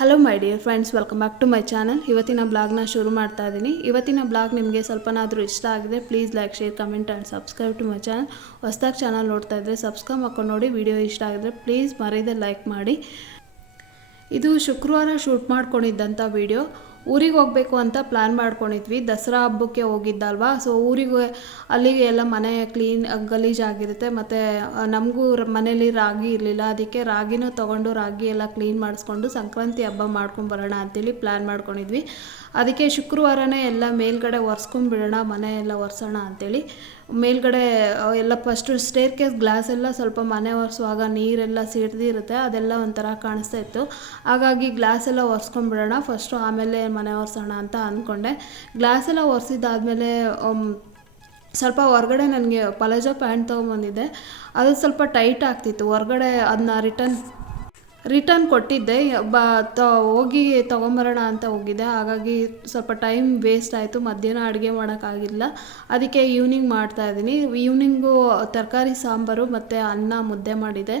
Hello my dear friends welcome back to my channel ಇವತ್ತಿನ ಬ್ಲಾಗ್ನ ಶುರು ಮಾಡ್ತಾ ಇದ್ದೀನಿ ಇವತ್ತಿನ ಬ್ಲಾಗ್ ನಿಮಗೆ ಸ್ವಲ್ಪನಾದರೂ ಇಷ್ಟ ಆಗಿದೆ please like share comment and subscribe to my channel ಹೊಸ್ದಾಗಿ ಚಾನಲ್ ನೋಡ್ತಾ ಇದ್ದರೆ ಸಬ್ಸ್ಕ್ರೈಬ್ ಮಾಡ್ಕೊಂಡು ನೋಡಿ ವಿಡಿಯೋ ಇಷ್ಟ ಆಗಿದ್ರೆ ಪ್ಲೀಸ್ ಮರೀದೆ ಲೈಕ್ ಮಾಡಿ. ಇದು ಶುಕ್ರವಾರ ಶೂಟ್ ಮಾಡ್ಕೊಂಡಿದ್ದಂಥ ವಿಡಿಯೋ ಊರಿಗೆ ಹೋಗಬೇಕು ಅಂತ ಪ್ಲ್ಯಾನ್ ಮಾಡ್ಕೊಂಡಿದ್ವಿ. ದಸರಾ ಹಬ್ಬಕ್ಕೆ ಹೋಗಿದ್ದಲ್ವಾ? ಸೊ ಊರಿಗೆ ಅಲ್ಲಿಗೆ ಎಲ್ಲ ಮನೆ ಕ್ಲೀನ್ ಗಲೀಜಾಗಿರುತ್ತೆ ಮತ್ತು ನಮಗೂ ಮನೇಲಿ ರಾಗಿ ಇರಲಿಲ್ಲ. ಅದಕ್ಕೆ ರಾಗಿನೂ ತೊಗೊಂಡು ರಾಗಿ ಎಲ್ಲ ಕ್ಲೀನ್ ಮಾಡಿಸ್ಕೊಂಡು ಸಂಕ್ರಾಂತಿ ಹಬ್ಬ ಮಾಡ್ಕೊಂಬರೋಣ ಅಂತೇಳಿ ಪ್ಲ್ಯಾನ್ ಮಾಡ್ಕೊಂಡಿದ್ವಿ. ಅದಕ್ಕೆ ಶುಕ್ರವಾರನೇ ಎಲ್ಲ ಮೇಲ್ಗಡೆ ಒರೆಸ್ಕೊಂಡ್ಬಿಡೋಣ ಮನೆ ಎಲ್ಲ ಒರೆಸೋಣ ಅಂತೇಳಿ. ಮೇಲ್ಗಡೆ ಎಲ್ಲ ಫಸ್ಟು ಸ್ಟೇರ್ ಕೇಸ್ ಗ್ಲಾಸ್ ಎಲ್ಲ ಸ್ವಲ್ಪ ಮನೆ ಒರೆಸುವಾಗ ನೀರೆಲ್ಲ ಸಿಡ್ದಿರುತ್ತೆ ಅದೆಲ್ಲ ಒಂಥರ ಕಾಣಿಸ್ತಾ ಇತ್ತು. ಹಾಗಾಗಿ ಗ್ಲಾಸ್ ಎಲ್ಲ ಒರೆಸ್ಕೊಂಡ್ಬಿಡೋಣ ಫಸ್ಟು ಆಮೇಲೆ ಮನೆ ಒರೆಸೋಣ ಅಂತ ಅಂದ್ಕೊಂಡೆ ಗ್ಲಾಸ್ ಎಲ್ಲ ಒರೆಸಿದ್ದಾದಮೇಲೆ ಸ್ವಲ್ಪ ಹೊರಗಡೆ ನನಗೆ ಪಲಾಜೋ ಪ್ಯಾಂಟ್ ತೊಗೊಂಬಂದಿದ್ದೆ. ಅದು ಸ್ವಲ್ಪ ಟೈಟ್ ಆಗ್ತಿತ್ತು, ಹೊರಗಡೆ ಅದನ್ನ ರಿಟರ್ನ್ ರಿಟರ್ನ್ ಕೊಟ್ಟಿದ್ದೆ. ಬ, ತ, ಹೋಗಿ ತೊಗೊಂಬರೋಣ ಅಂತ ಹೋಗಿದ್ದೆ. ಹಾಗಾಗಿ ಸ್ವಲ್ಪ ಟೈಮ್ ವೇಸ್ಟ್ ಆಯಿತು. ಮಧ್ಯಾಹ್ನ ಅಡುಗೆ ಮಾಡೋಕ್ಕಾಗಿಲ್ಲ. ಅದಕ್ಕೆ ಈವ್ನಿಂಗ್ ಮಾಡ್ತಾ ಇದ್ದೀನಿ. ಈವ್ನಿಂಗು ತರಕಾರಿ, ಸಾಂಬಾರು ಮತ್ತು ಅನ್ನ ಮುದ್ದೆ ಮಾಡಿದೆ.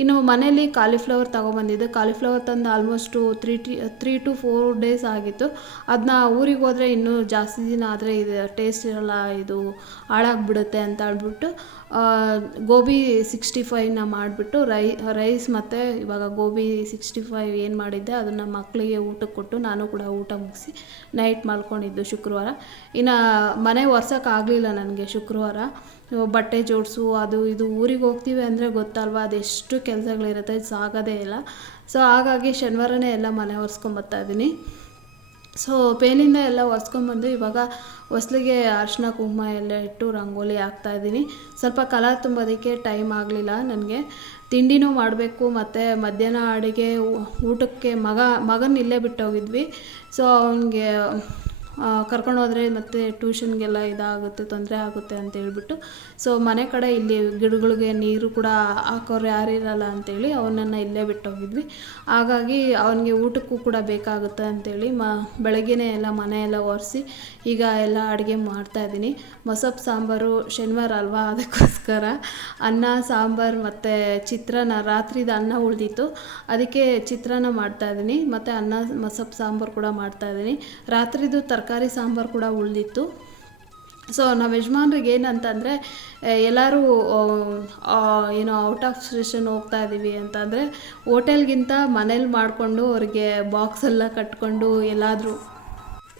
ಇನ್ನು ಮನೇಲಿ ಕಾಲಿಫ್ಲವರ್ ತೊಗೊಬಂದಿದ್ದೆ ಕಾಲಿಫ್ಲವರ್ ತಂದು ಆಲ್ಮೋಸ್ಟು ತ್ರೀ ಟಿ ತ್ರೀ ಟು ಫೋರ್ ಡೇಸ್ ಆಗಿತ್ತು. ಅದನ್ನ ಊರಿಗೆ ಹೋದರೆ ಇನ್ನೂ ಜಾಸ್ತಿ ದಿನ ಆದರೆ ಇದು ಟೇಸ್ಟ್ ಇರಲ್ಲ, ಇದು ಹಾಳಾಗ್ಬಿಡುತ್ತೆ ಅಂತ ಹೇಳ್ಬಿಟ್ಟು ಗೋಬಿ ಸಿಕ್ಸ್ಟಿ ಫೈವ್ನ ಮಾಡಿಬಿಟ್ಟು ರೈ, ರೈಸ್ ಮತ್ತು ಇವಾಗ ಗೋಬಿ ಸಿಕ್ಸ್ಟಿ ಫೈವ್ ಏನು ಮಾಡಿದ್ದೆ, ಅದನ್ನು ಮಕ್ಕಳಿಗೆ ಊಟಕ್ಕೆ ಕೊಟ್ಟು ನಾನು ಕೂಡ ಊಟ ಮುಗಿಸಿ ನೈಟ್ ಮಾಡ್ಕೊಂಡಿದ್ದು ಶುಕ್ರವಾರ. ಇನ್ನು ಮನೆ ಒರ್ಸೋಕ್ಕಾಗಲಿಲ್ಲ ನನಗೆ ಶುಕ್ರವಾರ. ಬಟ್ಟೆ ಜೋಡಿಸು, ಅದು ಇದು ಊರಿಗೆ ಹೋಗ್ತೀವಿ ಅಂದರೆ ಗೊತ್ತಲ್ವಾ? ಅದೆಷ್ಟು ಕೆಲಸಗಳಿರುತ್ತೆ ಸಾಗೋದೇ ಇಲ್ಲ. ಸೊ ಹಾಗಾಗಿ ಶನಿವಾರನೇ ಎಲ್ಲ ಮನೆ ಒರೆಸ್ಕೊಂಬರ್ತಾ ಇದ್ದೀನಿ. ಸೊ ಪೇನಿಂದ ಎಲ್ಲ ಒರೆಸ್ಕೊಂಬಂದು ಇವಾಗ ಹೊಸ್ಲಿಗೆ ಅರಿಶಿನ, ಕುಂಕುಮ ಎಲ್ಲ ಇಟ್ಟು ರಂಗೋಲಿ ಹಾಕ್ತಾ ಇದ್ದೀನಿ. ಸ್ವಲ್ಪ ಕಲರ್ ತುಂಬೋದಕ್ಕೆ ಟೈಮ್ ಆಗಲಿಲ್ಲ ನನಗೆ. ತಿಂಡಿನೂ ಮಾಡಬೇಕು, ಮತ್ತು ಮಧ್ಯಾಹ್ನ ಅಡುಗೆ, ಊಟಕ್ಕೆ ಮಗ, ಮಗನ ಇಲ್ಲೇ ಬಿಟ್ಟೋಗಿದ್ವಿ. ಸೊ ಅವನಿಗೆ ಕರ್ಕೊಂಡು ಹೋದರೆ ಮತ್ತು ಟ್ಯೂಷನ್ಗೆಲ್ಲ ಇದಾಗುತ್ತೆ, ತೊಂದರೆ ಆಗುತ್ತೆ ಅಂತ ಹೇಳ್ಬಿಟ್ಟು. ಸೊ ಮನೆ ಕಡೆ ಇಲ್ಲಿ ಗಿಡಗಳಿಗೆ ನೀರು ಕೂಡ ಹಾಕೋರು ಯಾರಿರಲ್ಲ ಅಂತೇಳಿ ಅವನನ್ನು ಇಲ್ಲೇ ಬಿಟ್ಟೋಗಿದ್ವಿ. ಹಾಗಾಗಿ ಅವನಿಗೆ ಊಟಕ್ಕೂ ಕೂಡ ಬೇಕಾಗುತ್ತೆ ಅಂತೇಳಿ ಮ, ಬೆಳಗ್ಗೆನೇ ಎಲ್ಲ ಮನೆ ಎಲ್ಲ ಒರೆಸಿ ಈಗ ಎಲ್ಲ ಅಡುಗೆ ಮಾಡ್ತಾಯಿದ್ದೀನಿ ಮೊಸಪ್ ಸಾಂಬಾರು ಶನಿವಾರ ಅಲ್ವಾ? ಅದಕ್ಕೋಸ್ಕರ ಅನ್ನ, ಸಾಂಬಾರು ಮತ್ತು ಚಿತ್ರಾನ್ನ. ರಾತ್ರಿದು ಅನ್ನ ಉಳಿದಿತ್ತು. ಅದಕ್ಕೆ ಚಿತ್ರಾನ್ನ ಮಾಡ್ತಾಯಿದ್ದೀನಿ ಮತ್ತು ಅನ್ನ, ಮೊಸಪ್ ಸಾಂಬಾರು ಕೂಡ ಮಾಡ್ತಾಯಿದ್ದೀನಿ ರಾತ್ರಿದು ತರಕಾರಿ ಸಾಂಬಾರು ಕೂಡ ಉಳಿದಿತ್ತು. ಸೊ ನಮ್ಮ ಯಜಮಾನ್ರಿಗೆ ಏನಂತಂದರೆ ಎಲ್ಲರೂ ಏನೋ ಔಟ್ ಆಫ್ ಸ್ಟೇಷನ್ ಹೋಗ್ತಾ ಇದ್ದೀವಿ ಅಂತಂದರೆ, ಹೋಟೆಲ್ಗಿಂತ ಮನೇಲಿ ಮಾಡಿಕೊಂಡು ಅವ್ರಿಗೆ ಬಾಕ್ಸ್ ಎಲ್ಲ ಕಟ್ಕೊಂಡು ಎಲ್ಲಾದರೂ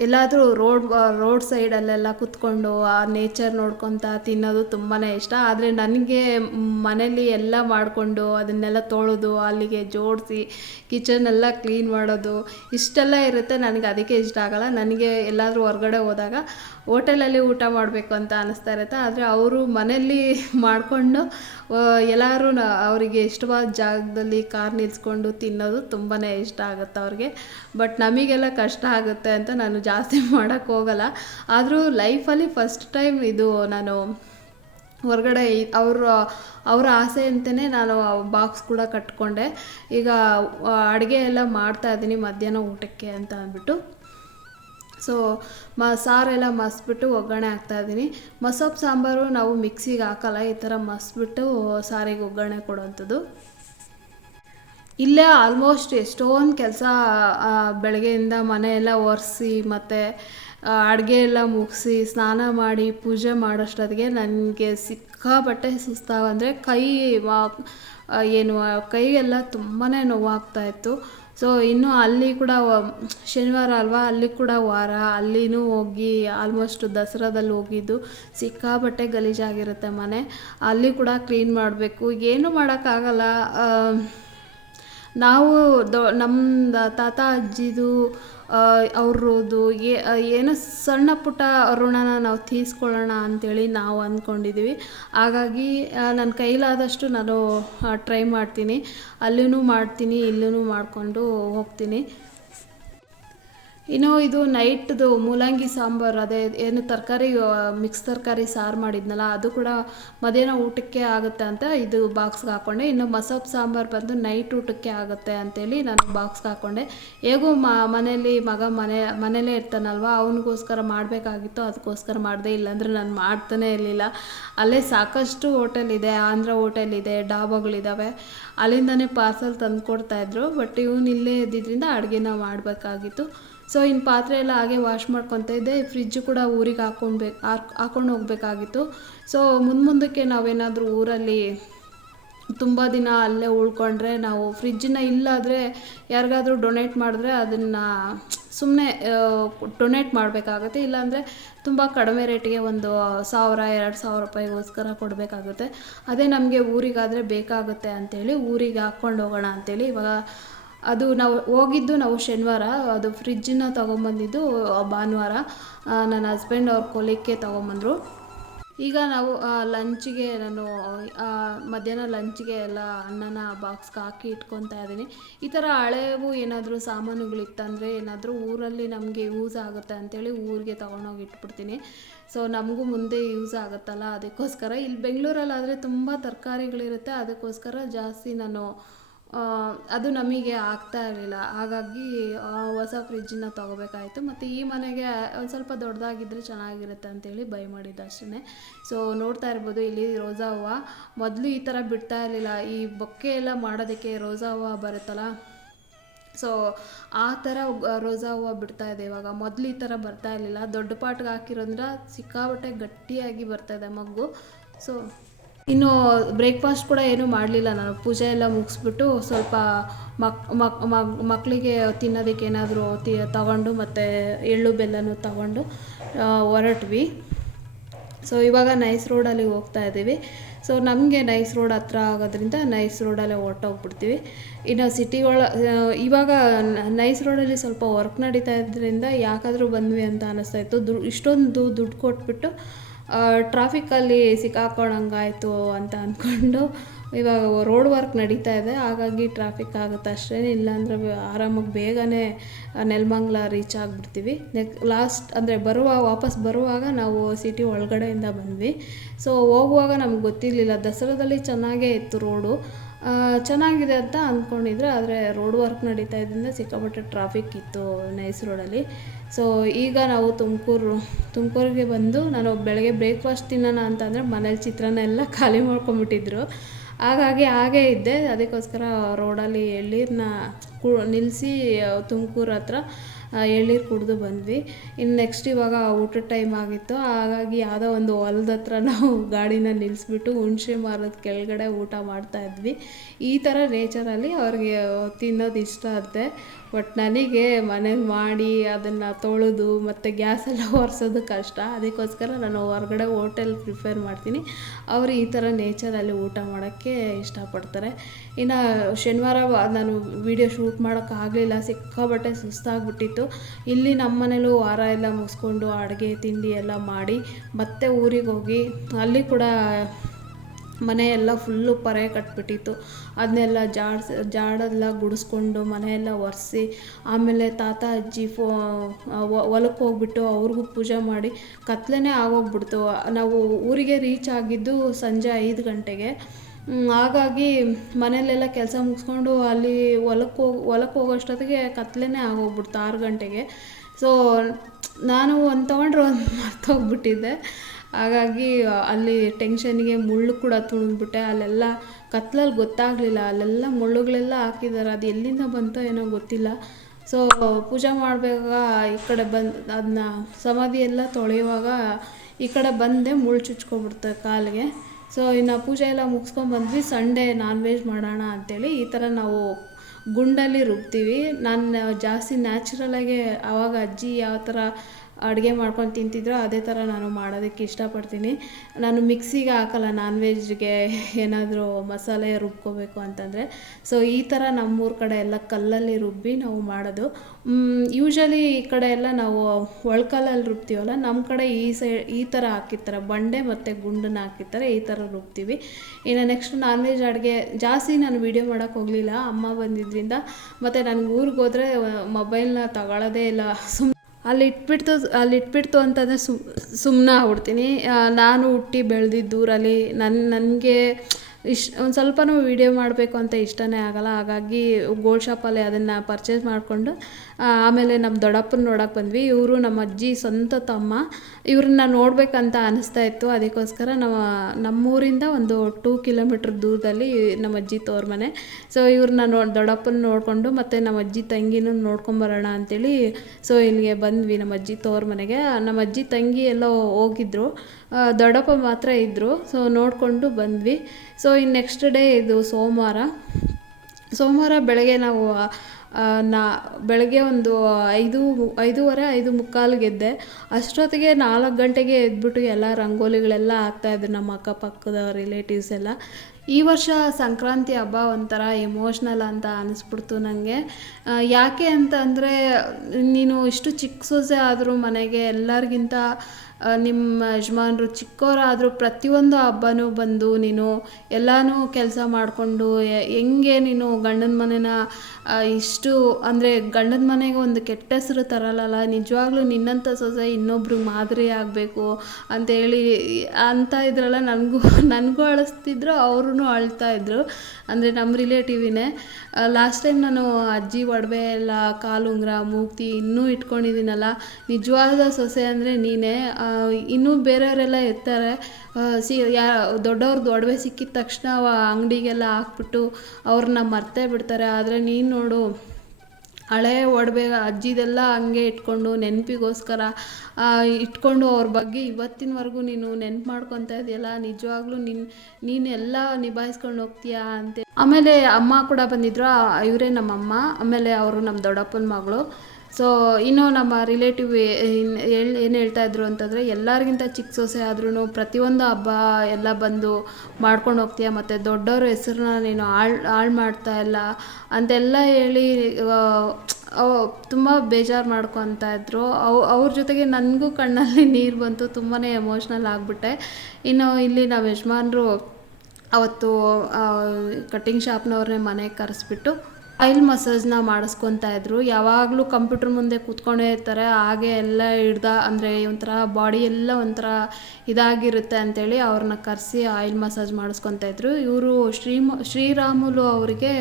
ಎಲ್ಲಾದರೂ ರೋಡ್ ರೋಡ್ ಸೈಡಲ್ಲೆಲ್ಲ ಕುತ್ಕೊಂಡು, ಆ ನೇಚರ್ ನೋಡ್ಕೊತ ತಿನ್ನೋದು ತುಂಬಾ ಇಷ್ಟ. ಆದರೆ ನನಗೆ ಮನೇಲಿ ಎಲ್ಲ ಮಾಡಿಕೊಂಡು ಅದನ್ನೆಲ್ಲ ತೊಳೆದು ಅಲ್ಲಿಗೆ ಜೋಡಿಸಿ ಕಿಚನ್ ಎಲ್ಲ ಕ್ಲೀನ್ ಮಾಡೋದು ಇಷ್ಟೆಲ್ಲ ಇರುತ್ತೆ. ನನಗೆ ಅದಕ್ಕೆ ಇಷ್ಟ ಆಗಲ್ಲ. ನನಗೆ ಎಲ್ಲಾದರೂ ಹೊರಗಡೆ ಹೋದಾಗ ಹೋಟೆಲಲ್ಲಿ ಊಟ ಮಾಡಬೇಕು ಅಂತ ಅನ್ನಿಸ್ತಾ ಇರುತ್ತೆ. ಆದರೆ ಅವರು ಮನೆಯಲ್ಲಿ ಮಾಡಿಕೊಂಡು ಎಲ್ಲರೂ ಅವರಿಗೆ ಇಷ್ಟವಾದ ಜಾಗದಲ್ಲಿ ಕಾರ್ ನಿಲ್ಸ್ಕೊಂಡು ತಿನ್ನೋದು ತುಂಬಾ ಇಷ್ಟ ಆಗುತ್ತೆ ಅವ್ರಿಗೆ. ಬಟ್ ನಮಗೆಲ್ಲ ಕಷ್ಟ ಆಗುತ್ತೆ ಅಂತ ನಾನು ಜಾಸ್ತಿ ಮಾಡೋಕ್ಕೆ ಹೋಗಲ್ಲ. ಆದರೂ ಲೈಫಲ್ಲಿ ಫಸ್ಟ್ ಟೈಮ್ ಇದು ನಾನು ಹೊರಗಡೆ ಅವರ ಅವರ ಆಸೆ ಅಂತಲೇ ನಾನು ಬಾಕ್ಸ್ ಕೂಡ ಕಟ್ಕೊಂಡೆ. ಈಗ ಅಡುಗೆ ಎಲ್ಲ ಮಾಡ್ತಾ ಇದ್ದೀನಿ ಮಧ್ಯಾಹ್ನ ಊಟಕ್ಕೆ ಅಂತ ಅಂದ್ಬಿಟ್ಟು. ಸೊ ಮ, ಸಾರೆಲ್ಲ ಮಸ್ಬಿಟ್ಟು ಒಗ್ಗರಣೆ ಹಾಕ್ತಾಯಿದ್ದೀನಿ ಮಸೊಪ್ಪು ಸಾಂಬಾರು ನಾವು ಮಿಕ್ಸಿಗೆ ಹಾಕಲ್ಲ, ಈ ಥರ ಮಸ್ಬಿಟ್ಟು ಸಾರಿಗೆ ಒಗ್ಗರಣೆ ಕೊಡೋವಂಥದ್ದು. ಇಲ್ಲೇ ಆಲ್ಮೋಸ್ಟ್ ಎಷ್ಟೊಂದು ಕೆಲಸ ಬೆಳಗ್ಗೆಯಿಂದ ಮನೆಯೆಲ್ಲ ಒರೆಸಿ ಮತ್ತು ಅಡುಗೆ ಎಲ್ಲ ಮುಗಿಸಿ ಸ್ನಾನ ಮಾಡಿ ಪೂಜೆ ಮಾಡೋಷ್ಟೊತ್ತಿಗೆ ನನಗೆ ಸಿಕ್ಕಾಪಟ್ಟೆ ಸುಸ್ತಾಗ ಅಂದರೆ ಕೈ ಏನು ಕೈಗೆಲ್ಲ ತುಂಬಾ ನೋವಾಗ್ತಾ ಇತ್ತು. ಸೊ ಇನ್ನು ಅಲ್ಲಿ ಕೂಡ ಶನಿವಾರ ಅಲ್ವಾ? ಅಲ್ಲಿ ಕೂಡ ವಾರ. ಅಲ್ಲಿನೂ ಹೋಗಿ ಆಲ್ಮೋಸ್ಟ್ ದಸರಾದಲ್ಲಿ ಹೋಗಿದ್ದು ಸಿಕ್ಕಾಪಟ್ಟೆ ಗಲೀಜಾಗಿರುತ್ತೆ ಮನೆ. ಅಲ್ಲಿ ಕೂಡ ಕ್ಲೀನ್ ಮಾಡಬೇಕು. ಏನು ಮಾಡೋಕ್ಕಾಗಲ್ಲ. ನಾವು ದೊ ನಮ್ಮ ತಾತ, ಅಜ್ಜಿದು ಅವ್ರದ್ದು ಏನೋ ಸಣ್ಣ ಪುಟ್ಟ ಋಣನ ನಾವು ತೀರಿಸ್ಕೊಳ್ಳೋಣ ಅಂಥೇಳಿ ನಾವು ಅಂದ್ಕೊಂಡಿದ್ದೀವಿ. ಹಾಗಾಗಿ ನನ್ನ ಕೈಲಾದಷ್ಟು ನಾನು ಟ್ರೈ ಮಾಡ್ತೀನಿ. ಅಲ್ಲೂ ಮಾಡ್ತೀನಿ ಇಲ್ಲೂ ಮಾಡಿಕೊಂಡು ಹೋಗ್ತೀನಿ. ಇನ್ನು ಇದು ನೈಟ್ದು ಮೂಲಂಗಿ ಸಾಂಬಾರು, ಅದೇ ಏನು ತರಕಾರಿ ಮಿಕ್ಸ್ ತರಕಾರಿ, ಸಾರು ಮಾಡಿದ್ನಲ್ಲ, ಅದು ಕೂಡ ಮಧ್ಯಾಹ್ನ ಊಟಕ್ಕೆ ಆಗುತ್ತೆ ಅಂತ ಇದು ಬಾಕ್ಸ್ಗೆ ಹಾಕ್ಕೊಂಡೆ ಇನ್ನು ಮಸೊಪ್ಪು ಸಾಂಬಾರು ಬಂದು ನೈಟ್ ಊಟಕ್ಕೆ ಆಗುತ್ತೆ ಅಂತೇಳಿ ನಾನು ಬಾಕ್ಸ್ಗೆ ಹಾಕ್ಕೊಂಡೆ ಹೇಗೂ ಮ ಮನೇಲಿ ಮಗ ಮನೆ ಮನೇಲೇ ಇರ್ತಾನಲ್ವ, ಅವನಿಗೋಸ್ಕರ ಮಾಡಬೇಕಾಗಿತ್ತು ಅದಕ್ಕೋಸ್ಕರ ಮಾಡಿದೆ, ಇಲ್ಲಾಂದರೆ ನಾನು ಮಾಡ್ತಾನೇ ಇರಲಿಲ್ಲ. ಅಲ್ಲೇ ಸಾಕಷ್ಟು ಹೋಟೆಲ್ ಇದೆ, ಆಂಧ್ರ ಹೋಟೆಲ್ ಇದೆ ಡಾಬಾಗಳಿದ್ದಾವೆ ಅಲ್ಲಿಂದನೇ ಪಾರ್ಸಲ್ ತಂದು ಕೊಡ್ತಾಯಿದ್ರು ಬಟ್ ಇವನು ಇಲ್ಲೇ ಇದ್ದಿದ್ದರಿಂದ ಅಡುಗೆನ ಮಾಡಬೇಕಾಗಿತ್ತು. ಸೊ ಇನ್ನು ಪಾತ್ರೆ ಎಲ್ಲ ಹಾಗೆ ವಾಶ್ ಮಾಡ್ಕೊತ ಇದ್ದೆ. ಫ್ರಿಜ್ ಕೂಡ ಊರಿಗೆ ಹಾಕ್ಕೊಂಡ್ಬೇಕು ಹಾಕೊಂಡು ಹೋಗಬೇಕಾಗಿತ್ತು. ಸೊ ಮುಂದೆ ಮುಂದಕ್ಕೆ ನಾವೇನಾದರೂ ಊರಲ್ಲಿ ತುಂಬ ದಿನ ಅಲ್ಲೇ ಉಳ್ಕೊಂಡ್ರೆ ನಾವು ಫ್ರಿಜ್ಜನ್ನ ಇಲ್ಲಾದರೆ ಯಾರಿಗಾದರೂ ಡೊನೇಟ್ ಮಾಡಿದ್ರೆ ಅದನ್ನು ಸುಮ್ಮನೆ ಡೊನೇಟ್ ಮಾಡಬೇಕಾಗುತ್ತೆ, ಇಲ್ಲಾಂದರೆ ತುಂಬ ಕಡಿಮೆ ರೇಟಿಗೆ ಒಂದು ಸಾವಿರ, ಎರಡು ಸಾವಿರ ರೂಪಾಯಿಗೋಸ್ಕರ ಕೊಡಬೇಕಾಗುತ್ತೆ. ಅದೇ ನಮಗೆ ಊರಿಗಾದರೆ ಬೇಕಾಗುತ್ತೆ ಅಂಥೇಳಿ ಊರಿಗೆ ಹಾಕ್ಕೊಂಡು ಹೋಗೋಣ ಅಂಥೇಳಿ ಇವಾಗ ಅದು ನಾವು ಹೋಗಿದ್ದು ನಾವು ಶನಿವಾರ, ಅದು ಫ್ರಿಜ್ಜನ್ನು ತೊಗೊಂಬಂದಿದ್ದು ಭಾನುವಾರ ನನ್ನ ಹಸ್ಬೆಂಡ್ ಅವ್ರ ಕೊಲಿಕ್ಕೆ ತೊಗೊಂಬಂದರು. ಈಗ ನಾವು ಲಂಚಿಗೆ ನಾನು ಮಧ್ಯಾಹ್ನ ಲಂಚಿಗೆ ಎಲ್ಲ ಅನ್ನನ ಬಾಕ್ಸ್ಗೆ ಹಾಕಿ ಇಟ್ಕೊತಾ ಇದ್ದೀನಿ. ಈ ಥರ ಹಳೆವು ಏನಾದರೂ ಸಾಮಾನುಗಳಿತ್ತಂದರೆ ಏನಾದರೂ ಊರಲ್ಲಿ ನಮಗೆ ಯೂಸ್ ಆಗುತ್ತೆ ಅಂತೇಳಿ ಊರಿಗೆ ತೊಗೊಂಡೋಗಿ ಇಟ್ಬಿಡ್ತೀನಿ. ಸೊ, ನಮಗೂ ಮುಂದೆ ಯೂಸ್ ಆಗುತ್ತಲ್ಲ ಅದಕ್ಕೋಸ್ಕರ. ಇಲ್ಲಿ ಬೆಂಗಳೂರಲ್ಲಾದರೆ ತುಂಬ ತರಕಾರಿಗಳಿರುತ್ತೆ, ಅದಕ್ಕೋಸ್ಕರ ಜಾಸ್ತಿ ನಾನು ಅದು ನಮಗೆ ಆಗ್ತಾ ಇರಲಿಲ್ಲ. ಹಾಗಾಗಿ ಹೊಸ ಫ್ರಿಜ್ಜನ್ನ ತೊಗೋಬೇಕಾಯಿತು. ಮತ್ತು ಈ ಮನೆಗೆ ಒಂದು ಸ್ವಲ್ಪ ದೊಡ್ಡದಾಗಿದ್ದರೆ ಚೆನ್ನಾಗಿರುತ್ತೆ ಅಂತೇಳಿ ಬೈ ಮಾಡಿದ್ದು ಅಷ್ಟೇ ಸೊ ನೋಡ್ತಾ ಇರ್ಬೋದು, ಇಲ್ಲಿ ರೋಸಾ ಹೂವು. ಮೊದಲು ಈ ಥರ ಬಿಡ್ತಾ ಇರಲಿಲ್ಲ. ಈ ಬೊಕ್ಕೆ ಎಲ್ಲ ಮಾಡೋದಕ್ಕೆ ರೋಸಾ ಹೂವು ಬರುತ್ತಲ್ಲ? ಸೊ ಆ ಥರ ರೋಜಾ ಹೂವು ಬಿಡ್ತಾ ಇದೆ ಇವಾಗ. ಮೊದಲು ಈ ಥರ ಬರ್ತಾ ಇರಲಿಲ್ಲ. ದೊಡ್ಡ ಪಾಟ್ಗೆ ಹಾಕಿರೋದ್ರ ಸಿಕ್ಕಾಬಟ್ಟೆ ಗಟ್ಟಿಯಾಗಿ ಬರ್ತಾ ಇದೆ ಮಗ್ಗು. ಸೊ ಇನ್ನು ಬ್ರೇಕ್ಫಾಸ್ಟ್ ಕೂಡ ಏನೂ ಮಾಡಲಿಲ್ಲ ನಾನು. ಪೂಜೆ ಎಲ್ಲ ಮುಗಿಸ್ಬಿಟ್ಟು ಸ್ವಲ್ಪ ಮಕ್ ಮಕ್ ಮಕ್ಕಳಿಗೆ ತಿನ್ನೋದಕ್ಕೆ ಏನಾದರೂ ತಿ, ತಗೊಂಡು ಮತ್ತು ಎಳ್ಳು ಬೆಲ್ಲನೂ ತಗೊಂಡು ಹೊರಟ್ವಿ. ಸೊ ಇವಾಗ ನೈಸ್ ರೋಡಲ್ಲಿ ಹೋಗ್ತಾ ಇದ್ದೀವಿ. ಸೊ ನಮಗೆ ನೈಸ್ ರೋಡ್ ಹತ್ರ ಆಗೋದ್ರಿಂದ ನೈಸ್ ರೋಡಲ್ಲೇ ಹೊರಟೋಗ್ಬಿಡ್ತೀವಿ. ಇನ್ನು ಸಿಟಿ ಒಳ ಇವಾಗ ನೈಸ್ ರೋಡಲ್ಲಿ ಸ್ವಲ್ಪ ವರ್ಕ್ ನಡೀತಾ ಇದ್ದರಿಂದ ಯಾಕಾದರೂ ಬಂದ್ವಿ ಅಂತ ಅನ್ನಿಸ್ತಾ ಇತ್ತು. ಇಷ್ಟೊಂದು ದುಡ್ಡು ಕೊಟ್ಬಿಟ್ಟು ಟ್ರಾಫಿಕಲ್ಲಿ ಸಿಕ್ಕಾಕೊಳ್ಳಂಗಾಯಿತು ಅಂತ ಅಂದ್ಕೊಂಡು ಇವಾಗ ರೋಡ್ ವರ್ಕ್ ನಡೀತಾ ಇದೆ. ಹಾಗಾಗಿ ಟ್ರಾಫಿಕ್ ಆಗುತ್ತೆ ಅಷ್ಟೇ. ಇಲ್ಲಾಂದರೆ ಆರಾಮಾಗಿ ಬೇಗನೆ ನೆಲಮಂಗ್ಲ ರೀಚ್ ಆಗಿಬಿಡ್ತೀವಿ. ನೆಕ್ ಲಾಸ್ಟ್ ಅಂದರೆ ಬರುವ, ವಾಪಸ್ ಬರುವಾಗ ನಾವು ಸಿಟಿ ಒಳಗಡೆಯಿಂದ ಬಂದ್ವಿ. ಸೊ ಹೋಗುವಾಗ ನಮ್ಗೆ ಗೊತ್ತಿರಲಿಲ್ಲ. ದಸರಾದಲ್ಲಿ ಚೆನ್ನಾಗೇ ಇತ್ತು ರೋಡು ಚೆನ್ನಾಗಿದೆ ಅಂತ ಅಂದ್ಕೊಂಡಿದ್ರೆ ಆದರೆ ರೋಡ್ ವರ್ಕ್ ನಡೀತಾ ಇದ್ದರಿಂದ ಸಿಕ್ಕಾಪಟ್ಟೆ ಟ್ರಾಫಿಕ್ ಇತ್ತು ನೈಸ್ ರೋಡಲ್ಲಿ ಸೊ ಈಗ ನಾವು ತುಮಕೂರು, ತುಮಕೂರಿಗೆ ಬಂದು ನಾನು ಬೆಳಗ್ಗೆ ಬ್ರೇಕ್ಫಾಸ್ಟ್ ತಿನ್ನೋಣ ಅಂತಂದರೆ ಮನೇಲಿ ಚಿತ್ರಾನ್ನ ಎಲ್ಲ ಖಾಲಿ ಮಾಡ್ಕೊಂಬಿಟ್ಟಿದ್ರು ಹಾಗಾಗಿ ಹಾಗೇ ಇದ್ದೆ. ಅದಕ್ಕೋಸ್ಕರ ರೋಡಲ್ಲಿ ಎಳ್ಳೀರನ್ನ ಕು ನಿಲ್ಲಿಸಿ ತುಮಕೂರು ಹತ್ರ ಎಳ್ನೀರು ಕುಡಿದು ಬಂದ್ವಿ. ಇನ್ನು ನೆಕ್ಸ್ಟ್ ಇವಾಗ ಊಟದ ಟೈಮ್ ಆಗಿತ್ತು. ಹಾಗಾಗಿ ಯಾವುದೋ ಒಂದು ಹೊಲದ ಹತ್ರ ನಾವು ಗಾಡಿನ ನಿಲ್ಲಿಸ್ಬಿಟ್ಟು ಹುಣಸೆ ಮಾರದ ಕೆಳಗಡೆ ಊಟ ಮಾಡ್ತಾ ಇದ್ವಿ. ಈ ಥರ ನೇಚರಲ್ಲಿ ಅವ್ರಿಗೆ ತಿನ್ನೋದು ಇಷ್ಟ ಅಂತೆ ಬಟ್ ನನಗೆ ಮನೇಲಿ ಮಾಡಿ ಅದನ್ನು ತೊಳೆದು ಮತ್ತು ಗ್ಯಾಸೆಲ್ಲ ಒರೆಸೋದು ಕಷ್ಟ. ಅದಕ್ಕೋಸ್ಕರ ನಾನು ಹೊರಗಡೆ ಹೋಟೆಲ್ ಪ್ರಿಫೇರ್ ಮಾಡ್ತೀನಿ. ಅವರು ಈ ಥರ ನೇಚರಲ್ಲಿ ಊಟ ಮಾಡೋಕ್ಕೆ ಇಷ್ಟಪಡ್ತಾರೆ. ಇನ್ನು ಶನಿವಾರ ನಾನು ವಿಡಿಯೋ ಶೂಟ್ ಮಾಡೋಕ್ಕಾಗಲಿಲ್ಲ ಸಿಕ್ಕಾಬಟ್ಟೆ ಸುಸ್ತಾಗ್ಬಿಟ್ಟಿತ್ತು. ಇಲ್ಲಿ ನಮ್ಮ ಮನೇಲೂ ವಾರ ಎಲ್ಲ ಮುಗಿಸ್ಕೊಂಡು ಅಡುಗೆ, ತಿಂಡಿ ಎಲ್ಲ ಮಾಡಿ ಮತ್ತೆ ಊರಿಗೆ ಹೋಗಿ ಅಲ್ಲಿ ಕೂಡ ಮನೆಯೆಲ್ಲ ಫುಲ್ಲು ಪರೆ ಕಟ್ಬಿಟ್ಟಿತ್ತು. ಅದನ್ನೆಲ್ಲ ಜಾಡ್ಸ್, ಜಾಡೆಲ್ಲ ಗುಡಿಸ್ಕೊಂಡು ಮನೆಯೆಲ್ಲ ಒರೆಸಿ, ಆಮೇಲೆ ತಾತ, ಅಜ್ಜಿ ಫೋ ಹೊಲಕ್ಕೆ ಹೋಗ್ಬಿಟ್ಟು ಅವ್ರಿಗೂ ಪೂಜೆ ಮಾಡಿ ಕತ್ಲೇ ಆಗೋಗ್ಬಿಡ್ತು. ನಾವು ಊರಿಗೆ ರೀಚ್ ಆಗಿದ್ದು ಸಂಜೆ ಐದು ಗಂಟೆಗೆ. ಹಾಗಾಗಿ ಮನೆಯಲ್ಲೆಲ್ಲ ಕೆಲಸ ಮುಗಿಸ್ಕೊಂಡು ಅಲ್ಲಿ ಹೊಲಕ್ಕೆ ಹೋಗಿ ಹೊಲಕ್ಕೆ ಹೋಗೋಷ್ಟೊತ್ತಿಗೆ ಕತ್ಲೇ ಆಗೋಗ್ಬಿಡ್ತು ಆರು ಗಂಟೆಗೆ. ಸೊ ನಾನು ಒಂದು ತೊಗೊಂಡ್ರೆ ಒಂದು ಮರ್ತೋಗ್ಬಿಟ್ಟಿದ್ದೆ ಹಾಗಾಗಿ ಅಲ್ಲಿ ಟೆನ್ಷನ್ಗೆ ಮುಳ್ಳು ಕೂಡ ತುಳಿದ್ಬಿಟ್ಟೆ ಅಲ್ಲೆಲ್ಲ ಕತ್ಲಲ್ಲಿ ಗೊತ್ತಾಗಲಿಲ್ಲ. ಅಲ್ಲೆಲ್ಲ ಮುಳ್ಳುಗಳೆಲ್ಲ ಹಾಕಿದ್ದಾರೆ. ಅದು ಎಲ್ಲಿಂದ ಬಂತೋ ಏನೋ ಗೊತ್ತಿಲ್ಲ. ಸೊ ಪೂಜೆ ಮಾಡುವಾಗ ಈ ಕಡೆ ಬಂದು ಅದನ್ನ ಸಮಾಧಿ ಎಲ್ಲ ತೊಳೆಯುವಾಗ ಈ ಕಡೆ ಬಂದೆ ಮುಳ್ಳು ಚುಚ್ಕೊಬಿಡ್ತಾರೆ ಕಾಲಿಗೆ. ಸೊ ಇನ್ನು ಪೂಜೆ ಎಲ್ಲ ಮುಗಿಸ್ಕೊಂಡು ಬಂದ್ವಿ. ಸಂಡೇ ನಾನ್ ವೆಜ್ ಮಾಡೋಣ ಅಂತೇಳಿ ಈ ಥರ ನಾವು ಗುಂಡಲ್ಲಿ ರುಬ್ತೀವಿ. ನಾನು ಜಾಸ್ತಿ ನ್ಯಾಚುರಲಾಗೆ ಆವಾಗ ಅಜ್ಜಿ ಯಾವ ಥರ ಅಡುಗೆ ಮಾಡ್ಕೊಂಡು ತಿಂತಿದ್ರು, ಅದೇ ಥರ ನಾನು ಮಾಡೋದಕ್ಕೆ ಇಷ್ಟಪಡ್ತೀನಿ. ನಾನು ಮಿಕ್ಸಿಗೆ ಹಾಕಲ್ಲ ನಾನ್ ವೆಜ್ಗೆ ಏನಾದರೂ ಮಸಾಲೆ ರುಬ್ಕೋಬೇಕು ಅಂತಂದರೆ. ಸೊ ಈ ಥರ ನಮ್ಮೂರ ಕಡೆ ಎಲ್ಲ ಕಲ್ಲಲ್ಲಿ ರುಬ್ಬಿ ನಾವು ಮಾಡೋದು. ಯೂಶಲಿ ಈ ಕಡೆ ಎಲ್ಲ ನಾವು ಒಳ್ಕಲ್ಲಲ್ಲಿ ರುಬ್ತೀವಲ್ಲ ನಮ್ಮ ಕಡೆ ಈ ಸೈಡ್ ಈ ಥರ ಹಾಕಿರ್ತಾರೆ. ಬಂಡೆ ಮತ್ತು ಗುಂಡನ್ನ ಹಾಕಿರ್ತಾರೆ, ಈ ಥರ ರುಬ್ತೀವಿ. ಇನ್ನು ನೆಕ್ಸ್ಟ್ ನಾನ್ ವೆಜ್ ಅಡುಗೆ, ಜಾಸ್ತಿ ನಾನು ವೀಡಿಯೋ ಮಾಡೋಕ್ಕೆ ಹೋಗಲಿಲ್ಲ. ಅಮ್ಮ ಬಂದಿದ್ದರಿಂದ ಮತ್ತು ನನಗೆ ಊರಿಗೆ ಹೋದರೆ ಮೊಬೈಲ್ನ ತಗೊಳ್ಳೋದೇ ಇಲ್ಲ. ಸುಮ್ಮನೆ ಅಲ್ಲಿ ಇಟ್ಬಿಡ್ತು ಅಲ್ಲಿ ಇಟ್ಬಿಡ್ತು ಅಂತಂದರೆ ಸುಮ್ ಸುಮ್ಮನೆ ಆಗ್ಬಿಡ್ತೀನಿ. ನಾನು ಹುಟ್ಟಿ ಬೆಳೆದಿದ್ದು ಊರಲ್ಲಿ ನನ್ನ ನನಗೆ ಇಶ್ ಒಂದು ಸ್ವಲ್ಪನೂ ವೀಡಿಯೋ ಮಾಡಬೇಕು ಅಂತ ಇಷ್ಟನೇ ಆಗಲ್ಲ. ಹಾಗಾಗಿ ಗೋಲ್ಡ್ ಶಾಪಲ್ಲಿ ಅದನ್ನು ಪರ್ಚೇಸ್ ಮಾಡಿಕೊಂಡು ಆಮೇಲೆ ನಮ್ಮ ದೊಡ್ಡಪ್ಪನ ನೋಡೋಕೆ ಬಂದ್ವಿ. ಇವರು ನಮ್ಮ ಅಜ್ಜಿ ಸ್ವಂತ ತಮ್ಮ. ಇವ್ರನ್ನ ನೋಡಬೇಕಂತ ಅನಿಸ್ತಾ ಇತ್ತು. ಅದಕ್ಕೋಸ್ಕರ ನಮ್ಮ, ನಮ್ಮೂರಿಂದ ಒಂದು ಟೂ ಕಿಲೋಮೀಟ್ರ್ ದೂರದಲ್ಲಿ ನಮ್ಮ ಅಜ್ಜಿ ತೋರ್ ಮನೆ. ಸೊ ಇವ್ರನ್ನ ನೋ, ದೊಡ್ಡಪ್ಪನ ನೋಡಿಕೊಂಡು ಮತ್ತು ನಮ್ಮ ಅಜ್ಜಿ ತಂಗಿನೂ ನೋಡ್ಕೊಂಬರೋಣ ಅಂತೇಳಿ ಸೊ ಇಲ್ಲಿಗೆ ಬಂದ್ವಿ ನಮ್ಮ ಅಜ್ಜಿ ತೋರ್ ಮನೆಗೆ. ನಮ್ಮ ಅಜ್ಜಿ ತಂಗಿ ಎಲ್ಲ ಹೋಗಿದ್ರು. ದೊಡ್ಡಪ್ಪ ಮಾತ್ರ ಇದ್ದರು ಸೊ ನೋಡಿಕೊಂಡು ಬಂದ್ವಿ. ಸೊ ಇನ್ನು ನೆಕ್ಸ್ಟ್ ಡೇ ಇದು ಸೋಮವಾರ. ಸೋಮವಾರ ಬೆಳಗ್ಗೆ ನಾವು ನಾ, ಬೆಳಗ್ಗೆ ಒಂದು ಐದು, ಐದೂವರೆ, ಐದು ಮುಕ್ಕಾಲು ಗೆದ್ದೆ. ಅಷ್ಟೊತ್ತಿಗೆ ನಾಲ್ಕು ಗಂಟೆಗೆ ಎದ್ಬಿಟ್ಟು ಎಲ್ಲ ರಂಗೋಲಿಗಳೆಲ್ಲ ಹಾಕ್ತಾಯಿದ್ರು ನಮ್ಮ ಅಕ್ಕಪಕ್ಕದ ರಿಲೇಟಿವ್ಸ್ ಎಲ್ಲ. ಈ ವರ್ಷ ಸಂಕ್ರಾಂತಿ ಹಬ್ಬ ಒಂಥರ ಎಮೋಷ್ನಲ್ ಅಂತ ಅನಿಸ್ಬಿಡ್ತು ನನಗೆ ಯಾಕೆ ಅಂತ ಅಂದರೆ, ನೀನು ಇಷ್ಟು ಚಿಕ್ಕ ಸೊಸೆ ಆದರೂ ಮನೆಗೆ ಎಲ್ಲರಿಗಿಂತ ನಿಮ್ಮ ಯಜಮಾನರು ಚಿಕ್ಕವರಾದರೂ ಪ್ರತಿಯೊಂದು ಹಬ್ಬನೂ ಬಂದು ನೀನು ಎಲ್ಲನೂ ಕೆಲಸ ಮಾಡಿಕೊಂಡು ಹೆಂಗೆ ನೀನು ಗಂಡನ ಮನೆನ ಇಷ್ಟು ಅಂದರೆ ಗಂಡನ ಮನೆಗೆ ಒಂದು ಕೆಟ್ಟ ಹೆಸರು ತರಲ್ಲ ನಿಜವಾಗ್ಲೂ ನಿನ್ನಂಥ ಸೊಸೆ ಇನ್ನೊಬ್ರು ಮಾದರಿ ಆಗಬೇಕು ಅಂತೇಳಿ ಅಂತ ಇದ್ರಲ್ಲ ನನಗೂ ನನಗೂ ಅಳಿಸ್ತಿದ್ರು ಅವ್ರೂ ಅಳ್ತಾ ಇದ್ರು. ಅಂದರೆ ನಮ್ಮ ರಿಲೇಟಿವಿನೇ ಲಾಸ್ಟ್ ಟೈಮ್ ನಾನು ಅಜ್ಜಿ ಒಡವೆ ಎಲ್ಲ ಕಾಲುಂಗ್ರ ಮೂಕ್ತಿ ಇನ್ನೂ ಇಟ್ಕೊಂಡಿದ್ದೀನಲ್ಲ, ನಿಜವಾದ ಸೊಸೆ ಅಂದರೆ ನೀನೇ. ಇನ್ನೂ ಬೇರೆಯವರೆಲ್ಲ ಇರ್ತಾರೆ. ಸಿ, ಯಾ ದೊಡ್ಡವ್ರದ್ದು ಒಡವೆ ಸಿಕ್ಕಿದ ತಕ್ಷಣ ಅಂಗಡಿಗೆಲ್ಲ ಹಾಕ್ಬಿಟ್ಟು ಅವ್ರನ್ನ ಮರ್ತೇ ಬಿಡ್ತಾರೆ. ಆದರೆ ನೀನು ನೋಡು, ಹಳೆ ಒಡವೆ ಅಜ್ಜಿದೆಲ್ಲ ಹಂಗೆ ಇಟ್ಕೊಂಡು ನೆನಪಿಗೋಸ್ಕರ ಇಟ್ಕೊಂಡು ಅವ್ರ ಬಗ್ಗೆ ಇವತ್ತಿನವರೆಗೂ ನೀನು ನೆನ್ಪು ಮಾಡ್ಕೊತಾ ಇದೆಯಲ್ಲ, ನಿಜವಾಗ್ಲೂ ನಿನ್ ನೀನೆಲ್ಲ ನಿಭಾಯಿಸ್ಕೊಂಡು ಹೋಗ್ತೀಯಾ ಅಂತ. ಆಮೇಲೆ ಅಮ್ಮ ಕೂಡ ಬಂದಿದ್ರು. ಇವರೇ ನಮ್ಮಮ್ಮ, ಆಮೇಲೆ ಅವರು ನಮ್ಮ ದೊಡ್ಡಪ್ಪನ ಮಗಳು. ಸೊ ಇನ್ನು ನಮ್ಮ ರಿಲೇಟಿವ್ ಏನು ಏನು ಹೇಳ್ತಾ ಇದ್ರು ಅಂತಂದರೆ, ಎಲ್ಲರಿಗಿಂತ ಚಿಕ್ಕ ಸೊಸೆ ಆದ್ರೂ ಪ್ರತಿಯೊಂದು ಹಬ್ಬ ಎಲ್ಲ ಬಂದು ಮಾಡ್ಕೊಂಡು ಹೋಗ್ತೀಯ, ಮತ್ತು ದೊಡ್ಡವ್ರ ಹೆಸ್ರನ್ನ ನೀನು ಹಾಳು ಹಾಳು ಮಾಡ್ತಾ ಇಲ್ಲ ಅಂತೆಲ್ಲ ಹೇಳಿ ತುಂಬ ಬೇಜಾರು ಮಾಡ್ಕೊತಾ ಇದ್ರು. ಅವ್, ಅವ್ರ ಜೊತೆಗೆ ನನಗೂ ಕಣ್ಣಲ್ಲಿ ನೀರು ಬಂತು ತುಂಬಾ ಎಮೋಷ್ನಲ್ ಆಗಿಬಿಟ್ಟೆ. ಇನ್ನು ಇಲ್ಲಿ ನಾವು ಯಜಮಾನ್ರು ಅವತ್ತು ಕಟ್ಟಿಂಗ್ ಶಾಪ್ನವ್ರನ್ನೇ ಮನೆಗೆ ಕರೆಸ್ಬಿಟ್ಟು ಆಯಿಲ್ ಮಸಾಜ್ನ ಮಾಡಿಸ್ಕೊತಾ ಇದ್ರು. ಯಾವಾಗಲೂ ಕಂಪ್ಯೂಟರ್ ಮುಂದೆ ಕೂತ್ಕೊಂಡೇ ಇರ್ತಾರೆ. ಹಾಗೆ ಎಲ್ಲ ಹಿಡ್ದ, ಅಂದರೆ ಒಂಥರ ಬಾಡಿ ಎಲ್ಲ ಒಂಥರ ಇದಾಗಿರುತ್ತೆ ಅಂತೇಳಿ ಅವ್ರನ್ನ ಕರೆಸಿ ಆಯಿಲ್ ಮಸಾಜ್ ಮಾಡಿಸ್ಕೊತಾ ಇದ್ರು. ಇವರು ಶ್ರೀಮ, ಶ್ರೀರಾಮುಲು ಅವರಿಗೆ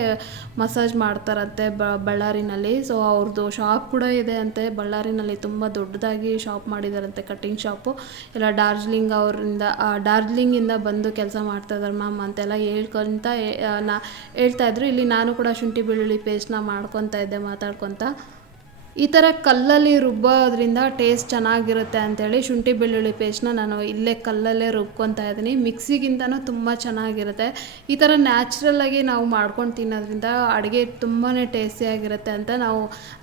ಮಸಾಜ್ ಮಾಡ್ತಾರಂತೆ ಬ, ಬಳ್ಳಾರಿನಲ್ಲಿ. ಸೊ ಅವ್ರದ್ದು ಶಾಪ್ ಕೂಡ ಇದೆ ಅಂತೆ. ಬಳ್ಳಾರಿನಲ್ಲಿ ತುಂಬ ದೊಡ್ಡದಾಗಿ ಶಾಪ್ ಮಾಡಿದಾರಂತೆ ಕಟ್ಟಿಂಗ್ ಶಾಪು. ಎಲ್ಲ ಡಾರ್ಜಿಲಿಂಗ್ ಅವರಿಂದ ಡಾರ್ಜಿಲಿಂಗಿಂದ ಬಂದು ಕೆಲಸ ಮಾಡ್ತಾ ಇದ್ದಾರೆ ಮ್ಯಾಮ್ ಅಂತೆಲ್ಲ ಹೇಳ್ಕೊಂತ ನಾ ಹೇಳ್ತಾ ಇದ್ರು. ಇಲ್ಲಿ ನಾನು ಕೂಡ ಶುಂಠಿ ಬೆಳ್ಳುಳ್ಳಿ ಪೇಸ್ಟ್ನ ಮಾಡ್ಕೊತಾ ಇದ್ದೆ ಮಾತಾಡ್ಕೊತ. ಈ ಥರ ಕಲ್ಲಲ್ಲಿ ರುಬ್ಬೋದ್ರಿಂದ ಟೇಸ್ಟ್ ಚೆನ್ನಾಗಿರುತ್ತೆ ಅಂತೇಳಿ ಶುಂಠಿ ಬೆಳ್ಳುಳ್ಳಿ ಪೇಸ್ಟ್ನ ನಾನು ಇಲ್ಲೇ ಕಲ್ಲಲ್ಲೇ ರುಬ್ಕೊತಾ ಇದ್ದೀನಿ. ಮಿಕ್ಸಿಗಿಂತನೂ ತುಂಬ ಚೆನ್ನಾಗಿರುತ್ತೆ. ಈ ಥರ ನ್ಯಾಚುರಲ್ಲಾಗಿ ನಾವು ಮಾಡ್ಕೊಂಡು ತಿನ್ನೋದ್ರಿಂದ ಅಡುಗೆ ತುಂಬಾ ಟೇಸ್ಟಿಯಾಗಿರುತ್ತೆ ಅಂತ ನಾವು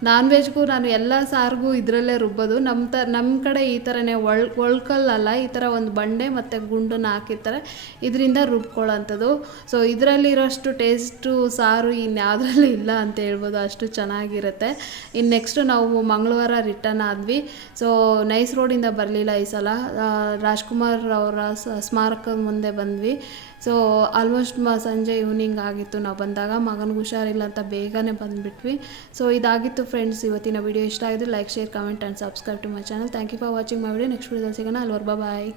ನಾನ್ ವೆಜ್ಗೂ ನಾನು ಎಲ್ಲ ಸಾರಿಗೂ ಇದರಲ್ಲೇ ರುಬ್ಬೋದು. ನಮ್ಮ ತ ನಮ್ಮ ಕಡೆ ಈ ಥರನೇ ಒಳ್ ಒಳ್ಕಲ್ಲ ಈ ಥರ ಒಂದು ಬಂಡೆ ಮತ್ತು ಗುಂಡನ್ನ ಹಾಕಿರ್ತಾರೆ. ಇದರಿಂದ ರುಬ್ಕೊಳ್ಳೋಂಥದ್ದು. ಸೊ ಇದರಲ್ಲಿರೋಷ್ಟು ಟೇಸ್ಟು ಸಾರು ಇನ್ಯಾವುದ್ರಲ್ಲಿ ಇಲ್ಲ ಅಂತ ಹೇಳ್ಬೋದು. ಅಷ್ಟು ಚೆನ್ನಾಗಿರುತ್ತೆ. ಇನ್ನು ನೆಕ್ಸ್ಟು ನಾವು ಮಂಗಳವಾರ ರಿಟರ್ನ್ ಆದ್ವಿ. ಸೊ ನೈಸ್ ರೋಡಿಂದ ಬರಲಿಲ್ಲ ಈ ಸಲ. ರಾಜ್ಕುಮಾರ್ ಅವರ ಸ್ಮಾರಕ ಮುಂದೆ ಬಂದ್ವಿ. ಸೊ ಆಲ್ಮೋಸ್ಟ್ ಮ, ಸಂಜೆ ಈವ್ನಿಂಗ್ ಆಗಿತ್ತು. ನಾವು ಬಂದಾಗ ಮಗನಿಗೆ ಹುಷಾರಿಲ್ಲ ಅಂತ ಬೇಗನೆ ಬಂದುಬಿಟ್ವಿ. ಸೊ ಇದಾಗಿತ್ತು ಫ್ರೆಂಡ್ಸ್ ಇವತ್ತಿನ ವಿಡಿಯೋ ಇಷ್ಟ ಆಗಿದ್ರೆ like share comment and subscribe to my channel thank you for watching my video next ವಿಡಿಯೋದಲ್ಲಿ ಸಿಗೋಣ. ಅಲ್ವರ್ ಬಾಯ್